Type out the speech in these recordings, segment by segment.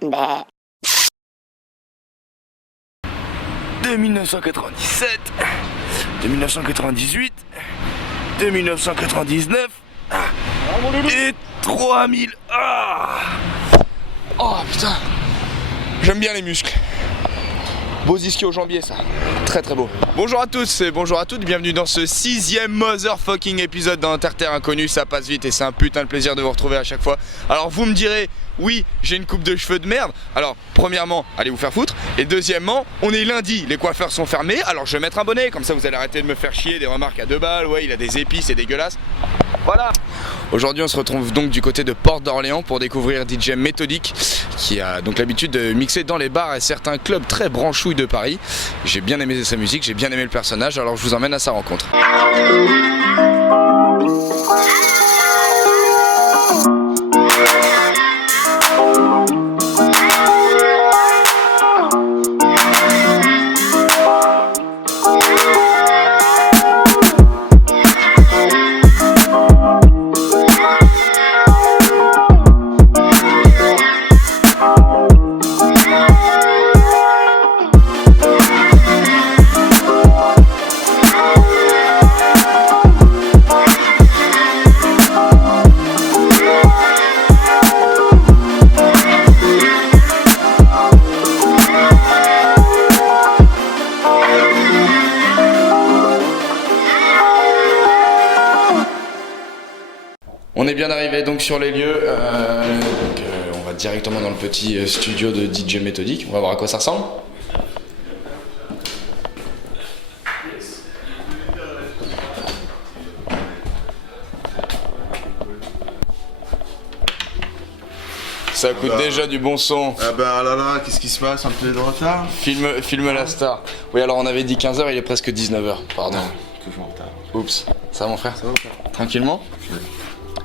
De 1997, de 1998, de 1999 et 3000. Oh putain, j'aime bien les muscles. Beaux ischio jambiers, ça. Très très beau. Bonjour à tous et bonjour à toutes, bienvenue dans ce 6e motherfucking épisode dans Terre Inconnue. Ça passe vite et c'est un putain de plaisir de vous retrouver à chaque fois. Alors vous me direz, oui, j'ai une coupe de cheveux de merde. Alors premièrement, allez vous faire foutre. Et deuxièmement, on est lundi, les coiffeurs sont fermés. Alors je vais mettre un bonnet, comme ça vous allez arrêter de me faire chier des remarques à 2 balles. Ouais, il a des épis, c'est dégueulasse. Voilà. Aujourd'hui on se retrouve donc du côté de Porte d'Orléans pour découvrir DJ Méthodique, qui a donc l'habitude de mixer dans les bars et certains clubs très branchouilles de Paris. J'ai bien aimé sa musique, j'ai bien aimé le personnage, alors je vous emmène à sa rencontre. On est bien arrivé donc sur les lieux, on va directement dans le petit studio de DJ Méthodique, on va voir à quoi ça ressemble. Ça coûte déjà du bon son. Ah bah là là, qu'est-ce qui se passe? Un peu de retard? Filme la star. Oui, alors on avait dit 15h, il est presque 19h, pardon. Toujours en retard. Oups. Ça va mon frère? Ça va, frère. Tranquillement? Ouais.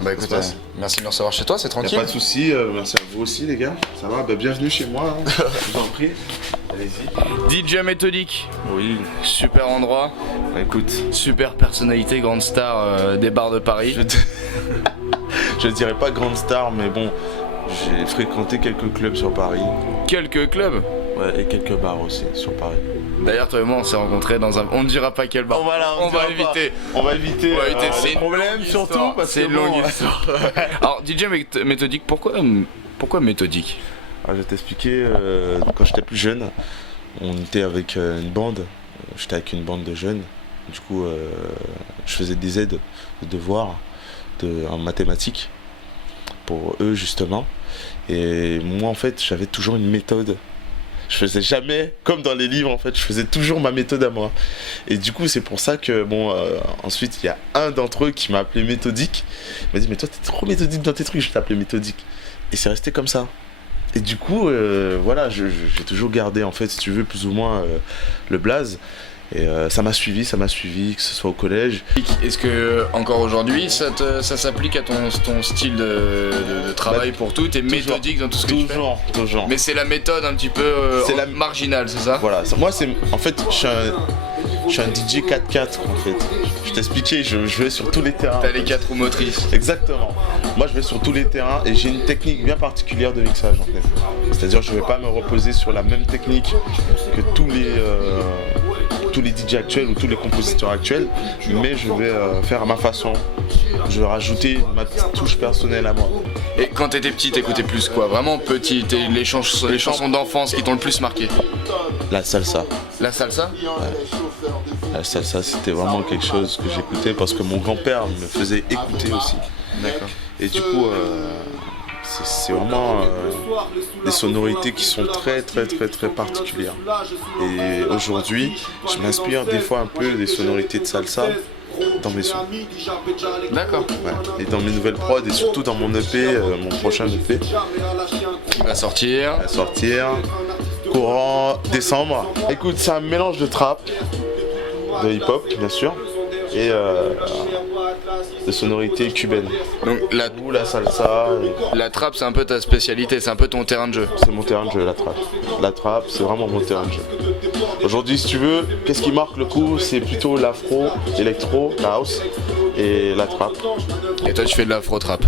Bah écoute, merci de me recevoir chez toi, c'est tranquille. Y'a pas de soucis, merci à vous aussi les gars. Ça va? Bah bienvenue chez moi, hein. Je vous en prie. Allez-y. DJ Méthodique. Oui. Super endroit. Bah écoute. Super personnalité, grande star des bars de Paris. Je dirais pas grande star, mais bon, j'ai fréquenté quelques clubs sur Paris. Quelques clubs? Ouais, et quelques bars aussi sur Paris. D'ailleurs, toi et moi, on s'est rencontrés dans un... On ne dira pas quel bar. Oh, voilà, on va éviter. On va éviter c'est les problèmes surtout, parce que c'est une longue histoire. Alors, DJ Méthodique, pourquoi Méthodique? Alors, je vais t'expliquer, quand j'étais plus jeune, on était avec une bande. J'étais avec une bande de jeunes. Du coup, je faisais des aides de devoirs en mathématiques pour eux justement. Et moi en fait j'avais toujours une méthode. Je faisais jamais comme dans les livres en fait, je faisais toujours ma méthode à moi. Et du coup c'est pour ça que bon ensuite il y a un d'entre eux qui m'a appelé Méthodique. Il m'a dit mais toi t'es trop méthodique dans tes trucs, je vais t'appeler Méthodique. Et c'est resté comme ça. Et du coup voilà, j'ai toujours gardé en fait si tu veux plus ou moins le blaze. Et ça m'a suivi, que ce soit au collège. Est-ce que encore aujourd'hui ça s'applique à ton style de travail pour tout? T'es méthodique dans tout ce que tu fais? Toujours. Mais c'est la méthode un petit peu marginale, c'est ça? Voilà, moi c'est en fait je suis un DJ 4x4 en fait. Je t'expliquais, je vais sur tous les terrains. T'as les 4 roues motrices. Exactement. Moi je vais sur tous les terrains et j'ai une technique bien particulière de mixage en fait. C'est-à-dire je vais pas me reposer sur la même technique que tous les DJ actuels ou tous les compositeurs actuels, mais je vais faire à ma façon. Je vais rajouter ma petite touche personnelle à moi. Et quand t'étais petit, t'écoutais plus quoi? Vraiment petit, les chansons d'enfance qui t'ont le plus marqué? La salsa. La salsa? Ouais. La salsa, c'était vraiment quelque chose que j'écoutais parce que mon grand-père me faisait écouter aussi. D'accord. Et du coup, c'est vraiment des sonorités qui sont très particulières. Et aujourd'hui, je m'inspire des fois un peu des sonorités de salsa dans mes sons. D'accord. Ouais. Et dans mes nouvelles prods et surtout dans mon EP, mon prochain EP. Qui va sortir. Courant décembre. Écoute, c'est un mélange de trap, de hip-hop bien sûr, et de sonorités cubaines. Donc la salsa. La trap c'est un peu ta spécialité, c'est un peu ton terrain de jeu. C'est mon terrain de jeu, la trap. La trap, c'est vraiment mon terrain de jeu. Aujourd'hui, si tu veux, qu'est-ce qui marque le coup? C'est plutôt l'afro, l'électro, la house et la trap. Et toi tu fais de l'afro trap.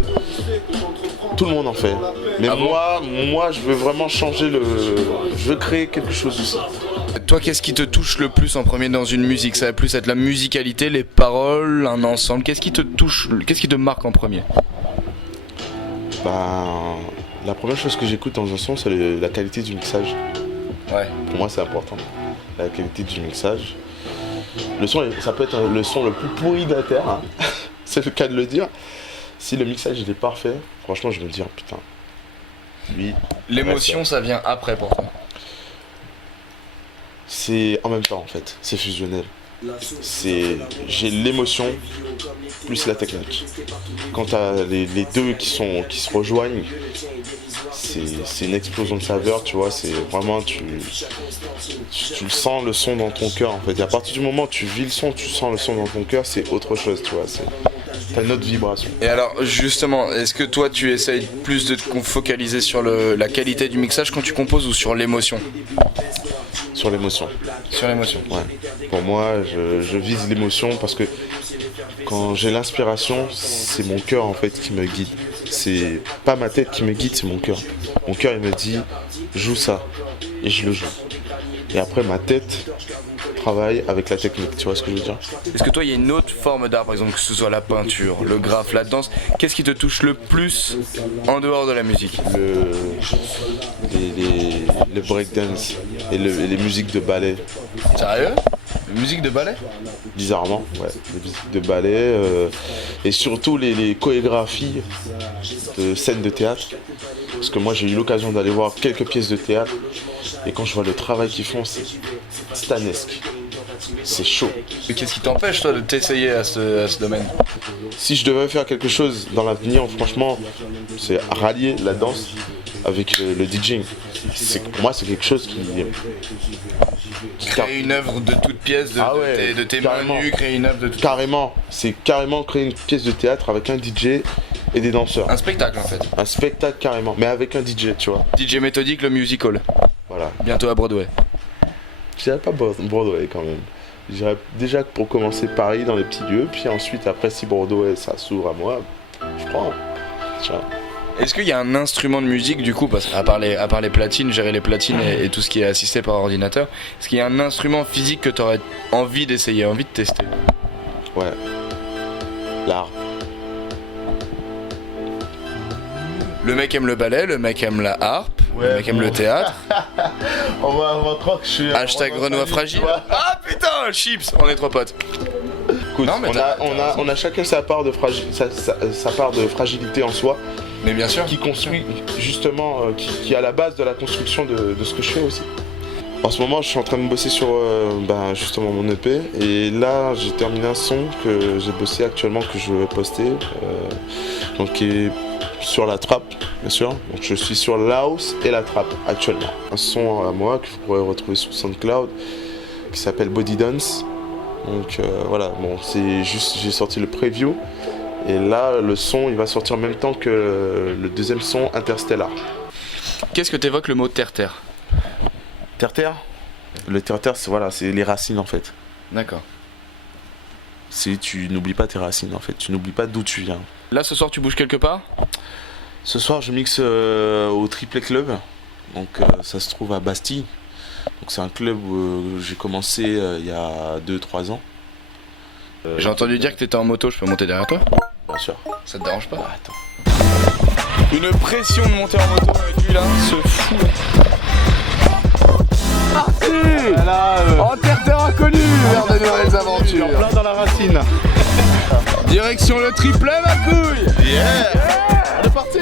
Tout le monde en fait. Mais Ah bon moi, je veux vraiment changer je veux créer quelque chose aussi. Toi, qu'est-ce qui te touche le plus en premier dans une musique? Ça va plus être la musicalité, les paroles, un ensemble. Qu'est-ce qui te touche, qu'est-ce qui te marque en premier? Ben, la première chose que j'écoute dans un son, c'est la qualité du mixage. Ouais. Pour moi, c'est important. La qualité du mixage. Le son, ça peut être le son le plus pourri de la Terre, hein. C'est le cas de le dire. Si le mixage il est parfait, franchement, je vais me dire, putain, lui... L'émotion, ça vient après pour toi. C'est en même temps, en fait. C'est fusionnel. J'ai l'émotion plus la technique. Quand t'as les deux qui se rejoignent, c'est une explosion de saveur, tu vois. C'est vraiment, tu le sens le son dans ton cœur, en fait. Et à partir du moment où tu vis le son, tu sens le son dans ton cœur, c'est autre chose, tu vois. T'as une autre vibration. Et alors, justement, est-ce que toi, tu essayes plus de te focaliser sur la qualité du mixage quand tu composes ou sur l'émotion? Sur l'émotion. Sur l'émotion. Ouais. Pour moi, je vise l'émotion parce que quand j'ai l'inspiration, c'est mon cœur en fait qui me guide. C'est pas ma tête qui me guide, c'est mon cœur. Mon cœur il me dit joue ça et je le joue. Et après ma tête travaille avec la technique, tu vois ce que je veux dire? Est-ce que toi, il y a une autre forme d'art, par exemple, que ce soit la peinture, le graphe, la danse, qu'est-ce qui te touche le plus en dehors de la musique? Le breakdance et les musiques de ballet. Sérieux? La musique de ballet? Bizarrement, ouais. Les musiques de ballet et surtout les chorégraphies de scènes de théâtre. Parce que moi j'ai eu l'occasion d'aller voir quelques pièces de théâtre et quand je vois le travail qu'ils font, c'est titanesque. C'est chaud. Et qu'est-ce qui t'empêche toi de t'essayer à ce domaine? Si je devais faire quelque chose dans l'avenir, franchement, c'est rallier la danse avec le DJing. Pour moi c'est quelque chose qui... Créer une œuvre de toute pièce, de tes mains nues, créer une œuvre de toute... Carrément, c'est carrément créer une pièce de théâtre avec un DJ et des danseurs. Un spectacle en fait. Un spectacle carrément, mais avec un DJ, tu vois. DJ méthodique, le musical. Voilà. Bientôt à Broadway. Je dirais pas Broadway quand même. Je dirais déjà que pour commencer Paris dans les petits lieux, puis ensuite après si Broadway ça s'ouvre à moi, je prends. Tiens. Est-ce qu'il y a un instrument de musique du coup, parce qu'à part les platines, gérer les platines et tout ce qui est assisté par ordinateur, est-ce qu'il y a un instrument physique que tu aurais envie d'essayer, envie de tester? Ouais. L'art. Le mec aime le ballet, le mec aime la harpe, Ouais, le mec aime le théâtre. On va croire que je suis... Hashtag Renoir fragile. Ah putain, chips, on est trois potes. Écoute, Non, mais on a chacun sa part de fragilité en soi. Mais bien sûr. Qui construit justement, qui est à la base de la construction de ce que je fais aussi. En ce moment, je suis en train de bosser sur justement mon EP et là, j'ai terminé un son que j'ai bossé actuellement que je veux poster, donc qui est sur la trap, bien sûr. Donc je suis sur la house et la trap actuellement. Un son à moi que vous pourrez retrouver sur SoundCloud qui s'appelle Body Dance. Donc voilà, bon, c'est juste j'ai sorti le preview. Et là, le son, il va sortir en même temps que le deuxième son, Interstellar. Qu'est-ce que t'évoques le mot terre-terre? Terre-terre? Le terre-terre, c'est les racines en fait. D'accord. Tu n'oublies pas tes racines en fait, tu n'oublies pas d'où tu viens. Là, ce soir, tu bouges quelque part? Ce soir, je mixe au Triplet Club. Donc ça se trouve à Bastille. Donc c'est un club où j'ai commencé il y a 2-3 ans. J'ai entendu dire que t'étais en moto, je peux monter derrière toi? Bien sûr. Ça te dérange pas? Attends. Une pression de monter en moto avec lui là, ce fou. Parti en terre inconnu vers de nouvelles aventures. Plein dans la racine. Direction le triplet ma couille. Yeah, on est parti.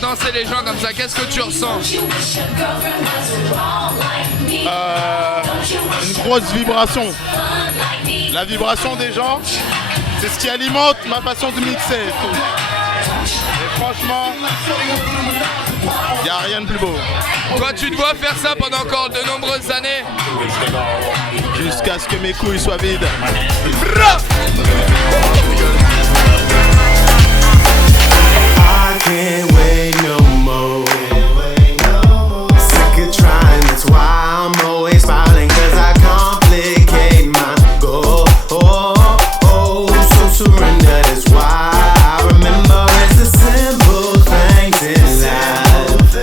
Danser les gens comme ça, qu'est-ce que tu ressens? Une grosse vibration. La vibration des gens C'est ce qui alimente ma façon de mixer. Et franchement, il n'y a rien de plus beau. Toi, tu te vois faire ça pendant encore de nombreuses années? Jusqu'à ce que mes couilles soient vides. I can't wait no more. Sick of trying, that's why I'm always smiling. Cause I complicate my goal. So surrender, that's why I remember it's the simple things in life.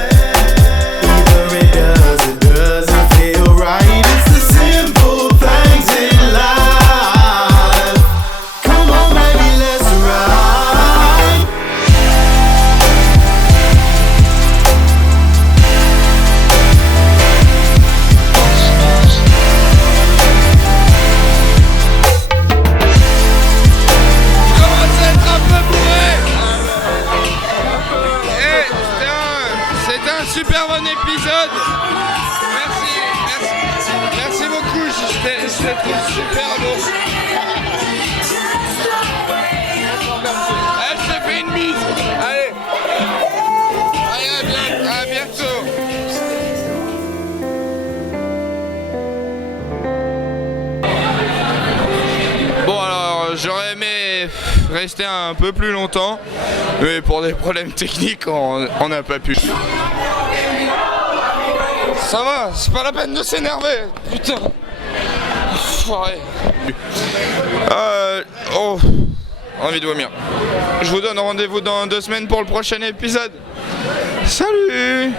Either it does, it doesn't feel right. It's the simple things in life. Come on, baby, let's ride. Commence à être un peu bourré. Eh, c'était un super bon épisode. Merci beaucoup. Je te trouve super beau. Allez, je te fais une bise. Allez, à bientôt. Bon alors, j'aurais aimé rester un peu plus longtemps, mais pour des problèmes techniques, on n'a pas pu. Ça va, c'est pas la peine de s'énerver, putain. Enfoiré. Envie de vomir. Je vous donne rendez-vous dans 2 semaines pour le prochain épisode. Salut.